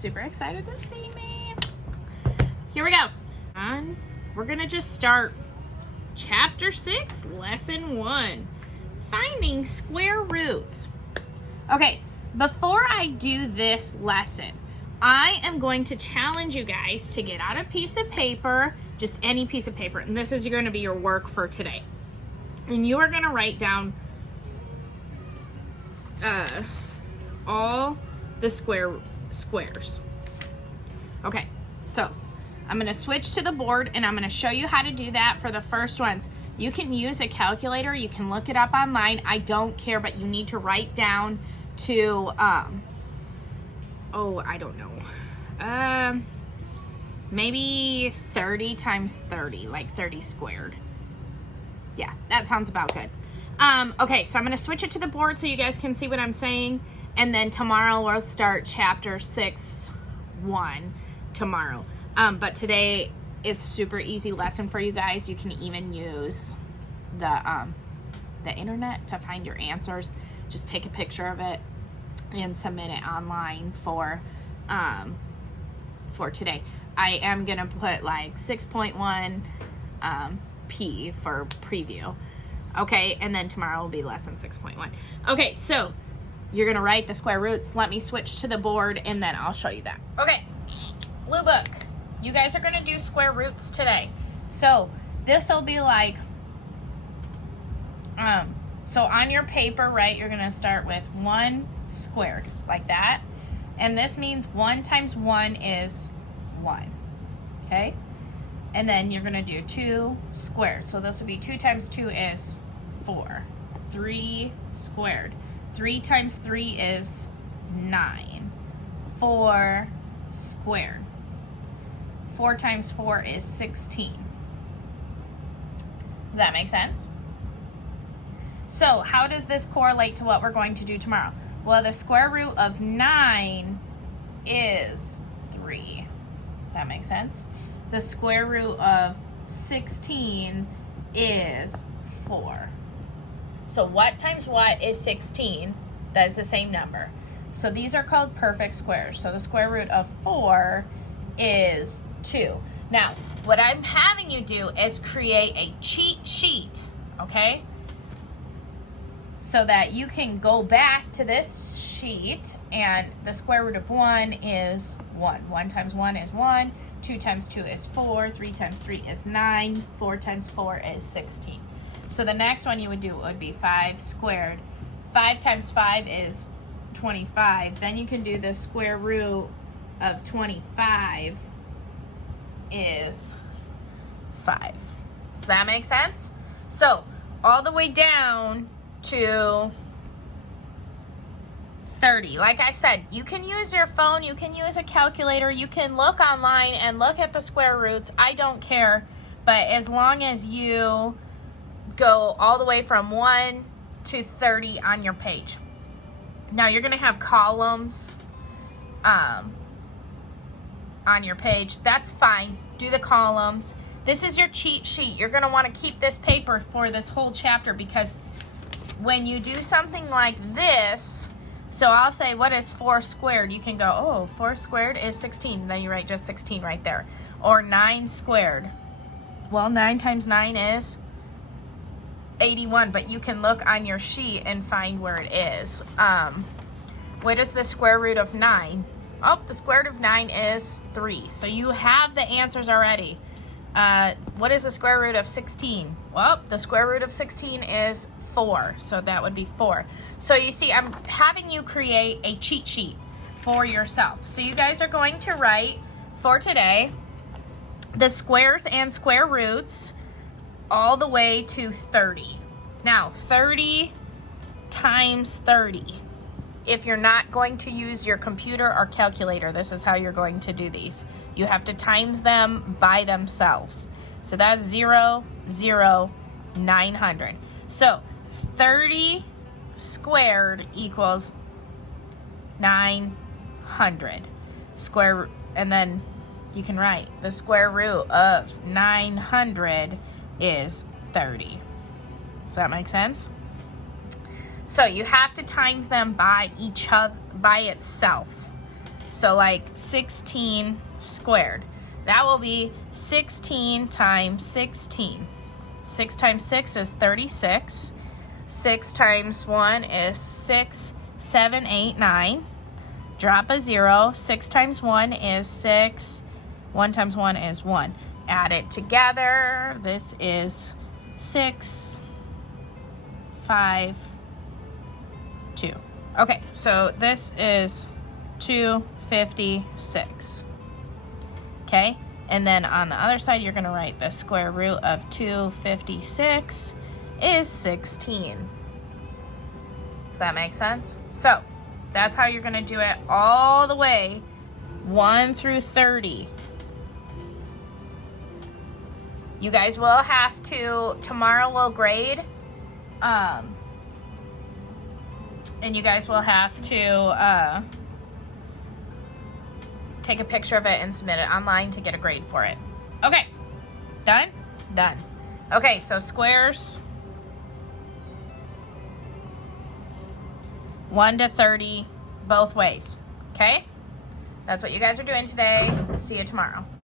super excited to see me. Here we go. And we're gonna just start chapter 6, lesson 1, finding square roots. Okay, before I do this lesson, I am going to challenge you guys to get out a piece of paper, just any piece of paper, and this is going to be your work for today. And you are going to write down all the squares. Okay, so I'm going to switch to the board and I'm going to show you how to do that for the first ones. You can use a calculator, you can look it up online, I don't care, but you need to write down to I don't know, maybe 30 times 30, like 30 squared. Yeah, that sounds about good. Okay, so I'm going to switch it to the board so you guys can see what I'm saying, and then tomorrow we'll start chapter 6-1 tomorrow. But today is super easy lesson for you guys. You can even use the internet to find your answers. Just take a picture of it and submit it online for today. I am gonna put like 6.1 P for preview. Okay, and then tomorrow will be lesson 6.1. Okay, so you're gonna write the square roots. Let me switch to the board and then I'll show you that. Okay, blue book. You guys are gonna do square roots today. So this will be like, so on your paper, right, you're gonna start with 1 squared, like that. And this means 1 times 1 is 1, okay? And then you're gonna do 2 squared. So this will be 2 times 2 is 4. 3 squared. 3 times 3 is 9. 4 squared. 4 times 4 is 16. Does that make sense? So how does this correlate to what we're going to do tomorrow? Well, the square root of 9 is 3. Does that make sense? The square root of 16 is 4. So what times what is 16? That is the same number. So these are called perfect squares. So the square root of 4 is 2. Now, what I'm having you do is create a cheat sheet, okay? So that you can go back to this sheet and the square root of 1 is 1. 1 times 1 is 1. 2 times 2 is 4. 3 times 3 is 9. 4 times 4 is 16. So the next one you would do would be 5 squared. 5 times 5 is 25. Then you can do the square root of 25 is 5. Does that make sense? So all the way down to 30. Like I said, you can use your phone, you can use a calculator, you can look online and look at the square roots. I don't care, but as long as you go all the way from 1 to 30 on your page. Now you're going to have columns on your page. That's fine. Do the columns. This is your cheat sheet. You're going to want to keep this paper for this whole chapter because when you do something like this, so I'll say, what is 4 squared? You can go, oh, 4 squared is 16. Then you write just 16 right there. Or 9 squared. Well, 9 times 9 is 81, but you can look on your sheet and find where it is. What is the square root of 9? Oh, the square root of 9 is 3. So you have the answers already. What is the square root of 16? Well, the square root of 16 is 4, so that would be 4. So you see, I'm having you create a cheat sheet for yourself. So you guys are going to write for today the squares and square roots all the way to 30. Now, 30 times 30. If you're not going to use your computer or calculator, this is how you're going to do these. You have to times them by themselves. So that's 0, 0, 900. So 30 squared equals 900. Square, and then you can write the square root of 900 is 30. Does that make sense? So you have to times them by each other, by itself. So like 16 squared. That will be 16 times 16. 6 times 6 is 36. 6 times 1 is 6, 7, 8, 9. Drop a 0. 6 times 1 is 6. 1 times 1 is 1. Add it together. This is 6, 5, 2. Okay, so this is 256. Okay, and then on the other side, you're going to write the square root of 256 is 16. Does that make sense? So that's how you're going to do it all the way 1 through 30. You guys will have to, tomorrow we'll grade, and you guys will have to take a picture of it and submit it online to get a grade for it. Okay, done? Done. Okay, so squares 1 to 30 both ways, okay? That's what you guys are doing today. See you tomorrow.